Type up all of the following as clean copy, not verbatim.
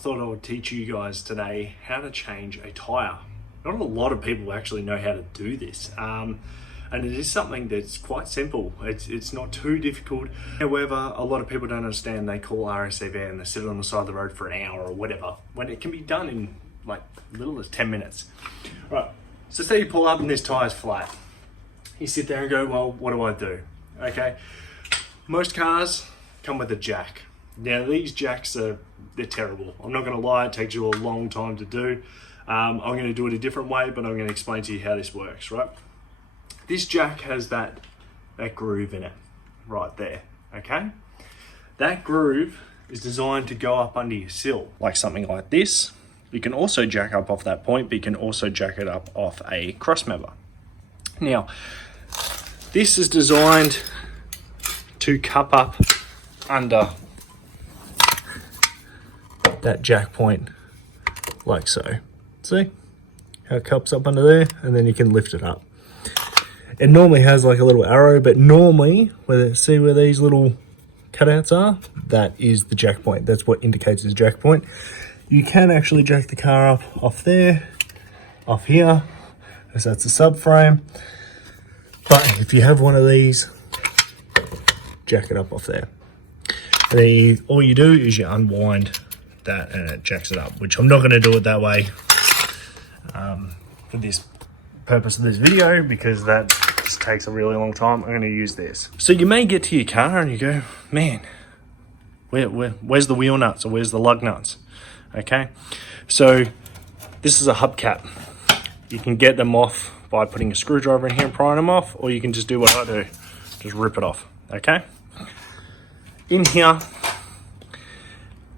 thought I would teach you guys today how to change a tyre. Not a lot of people actually know how to do this, and it is something that's quite simple. It's not too difficult. However, a lot of people don't understand. They call RACV and they sit on the side of the road for an hour or whatever, when it can be done in like little as 10 minutes. Right, so say you pull up and this tyre's flat. You sit there and go, well, what do I do? Okay, most cars come with a jack. Now these jacks they're terrible. I'm not gonna lie, it takes you a long time to do. I'm gonna do it a different way, but I'm gonna explain to you how this works, right? This jack has that groove in it, right there, okay? That groove is designed to go up under your sill, like something like this. You can also jack up off that point, but you can also jack it up off a cross member. Now, this is designed to cup up under that jack point, like so. See how it cups up under there, and then you can lift it up. It normally has like a little arrow, but normally, see where these little cutouts are? That is the jack point. That's what indicates the jack point. You can actually jack the car up off there, off here, as that's a subframe. But if you have one of these, jack it up off there. And then all you do is you unwind that and it jacks it up, which I'm not going to do it that way for this purpose of this video, because that just takes a really long time. I'm going to use this. So you may get to your car and you go, man, where's the wheel nuts, or where's the lug nuts? Okay, so this is a hubcap. You can get them off by putting a screwdriver in here and prying them off, or you can just do what I do, just rip it off. Okay, in here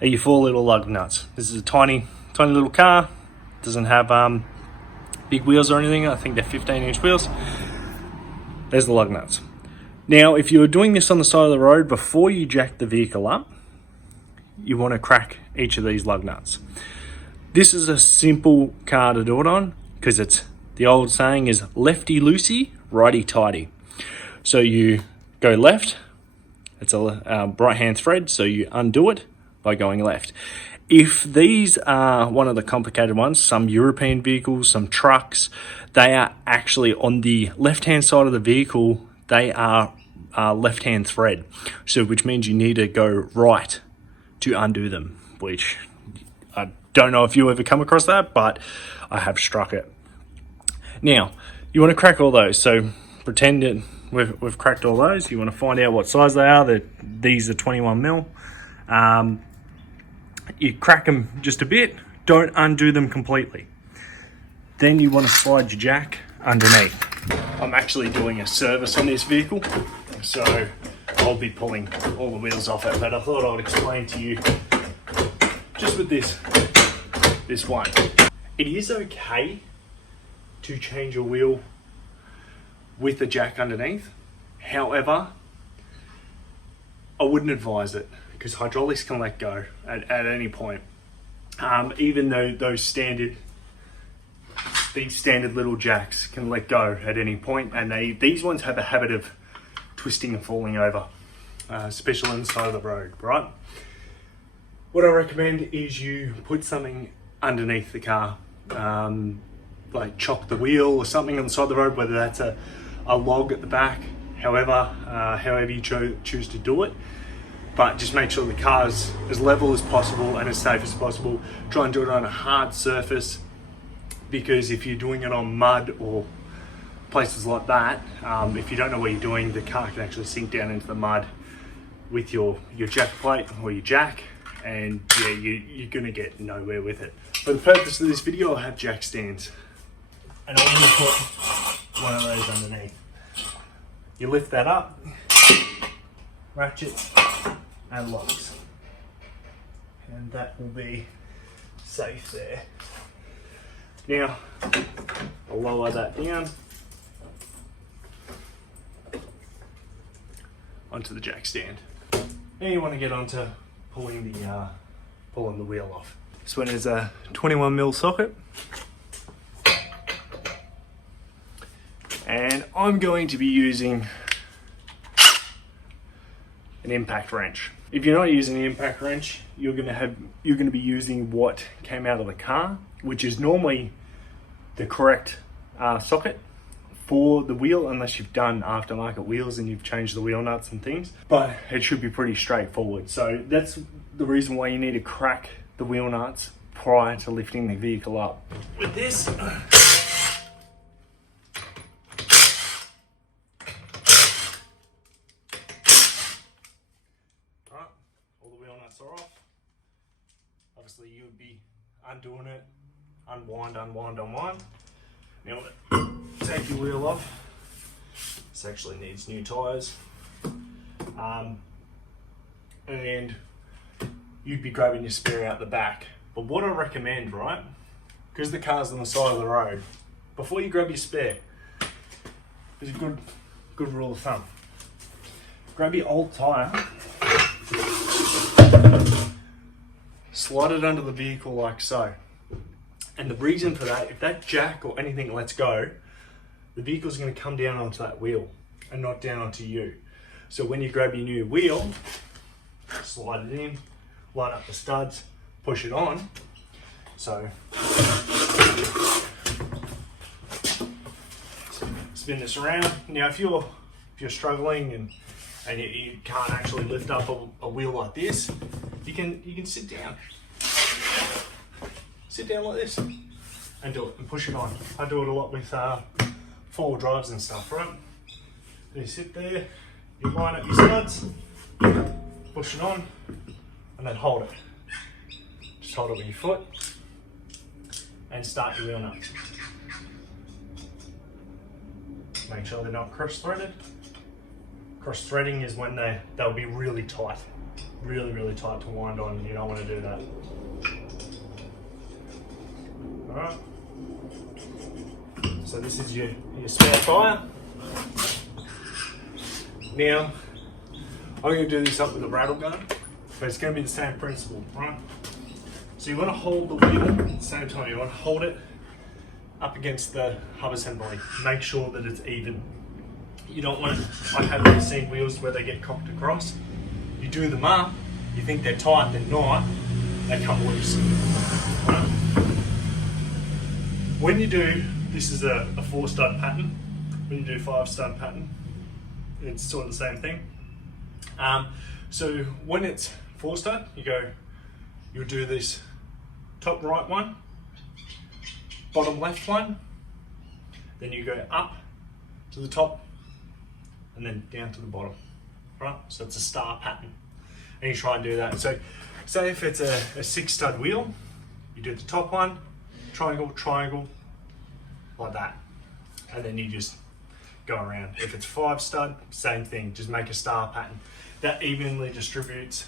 are your 4 little lug nuts. This is a tiny little car. Doesn't have big wheels or anything. I think they're 15-inch wheels. There's the lug nuts. Now, if you were doing this on the side of the road before you jack the vehicle up, you want to crack each of these lug nuts. This is a simple car to do it on, because it's the old saying is lefty loosey, righty tighty. So you go left. It's a right hand thread, so you undo it by going left. If these are one of the complicated ones, some European vehicles, some trucks, they are actually on the left-hand side of the vehicle, they are left-hand thread. So which means you need to go right to undo them, which I don't know if you ever come across that, but I have struck it. Now, you want to crack all those. So pretend that we've cracked all those. You want to find out what size they are. These are 21 mil. You crack them just a bit, don't undo them completely. Then you want to slide your jack underneath. I'm actually doing a service on this vehicle, so I'll be pulling all the wheels off it, but I thought I would explain to you just with this one. It is okay to change a wheel with the jack underneath. However, I wouldn't advise it, because hydraulics can let go at any point. Even though these standard little jacks can let go at any point, and these ones have a habit of twisting and falling over, especially on the side of the road, right? What I recommend is you put something underneath the car, like chock the wheel or something on the side of the road, whether that's a log at the back, however you choose to do it. But just make sure the car's as level as possible and as safe as possible. Try and do it on a hard surface, because if you're doing it on mud or places like that, if you don't know what you're doing, the car can actually sink down into the mud with your jack plate or your jack, and yeah, you're gonna get nowhere with it. For the purpose of this video, I'll have jack stands, and I'm gonna put one of those underneath. You lift that up, ratchets, and locks, and that will be safe there. Now I'll lower that down onto the jack stand. Now you want to get onto pulling the wheel off. This one is a 21 mil socket, and I'm going to be using an impact wrench. If you're not using an impact wrench, you're gonna be using what came out of the car, which is normally the correct socket for the wheel, unless you've done aftermarket wheels and you've changed the wheel nuts and things, but it should be pretty straightforward. So that's the reason why you need to crack the wheel nuts prior to lifting the vehicle up. With this, all the wheel nuts are off. Obviously you would be undoing it, unwind. Now take your wheel off. This actually needs new tyres. And you'd be grabbing your spare out the back. But what I recommend, right, because the car's on the side of the road, before you grab your spare, there's a good rule of thumb. Grab your old tyre, slide it under the vehicle like so. And the reason for that, if that jack or anything lets go, the vehicle's going to come down onto that wheel and not down onto you. So when you grab your new wheel, slide it in, line up the studs, push it on. So spin this around. Now if you're struggling and you can't actually lift up a wheel like this, you can sit down. Sit down like this and do it and push it on. I do it a lot with four-wheel drives and stuff, right? You sit there, you line up your studs, push it on, and then hold it. Just hold it with your foot and start your wheel nuts. Make sure they're not cross-threaded. Cross-threading is when they'll be really tight. Really tight to wind on. You don't want to do that. Alright. So this is your spare tyre. Now, I'm going to do this up with a rattle gun, but it's going to be the same principle, right? So you want to hold the wheel at the same time. You want to hold it up against the hub assembly. Make sure that it's even. You don't want to, I have seen wheels where they get cocked across. You do them up, you think they're tight, they're not, they come loose. Right? When you do, this is a 4-stud pattern. When you do 5-stud pattern, it's sort of the same thing. So when it's 4-stud, you'll do this top right one, bottom left one, then you go up to the top and then down to the bottom, right? So it's a star pattern, and you try and do that. So say if it's a 6-stud wheel, you do the top one, triangle, like that, and then you just go around. If it's 5-stud, same thing, just make a star pattern. That evenly distributes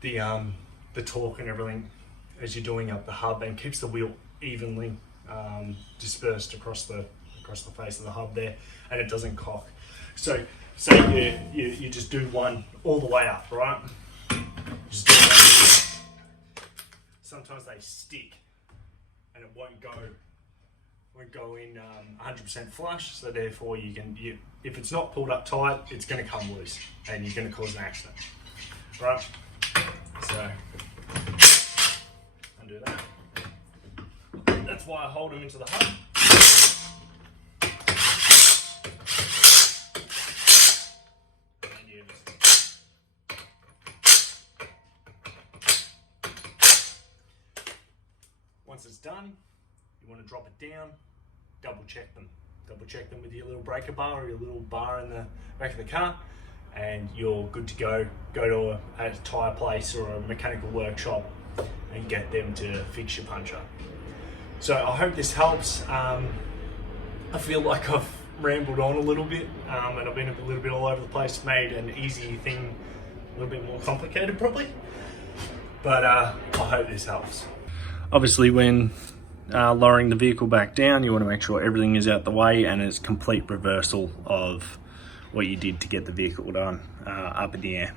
the torque and everything as you're doing up the hub, and keeps the wheel evenly dispersed across the face of the hub there, and it doesn't cock. So say you just do one all the way up, right? Just do that. Sometimes they stick and it won't go in 100% flush, so therefore if it's not pulled up tight, it's going to come loose and you're going to cause an accident, right? So undo that. That's why I hold them into the hub. Once it's done, you want to drop it down, double check them with your little breaker bar or your little bar in the back of the car, and you're good to go. Go to a tyre place or a mechanical workshop and get them to fix your puncher. So I hope this helps. I feel like I've rambled on a little bit and I've been a little bit all over the place, made an easy thing a little bit more complicated probably, but I hope this helps. Obviously when lowering the vehicle back down, you want to make sure everything is out the way and it's complete reversal of what you did to get the vehicle done up in the air.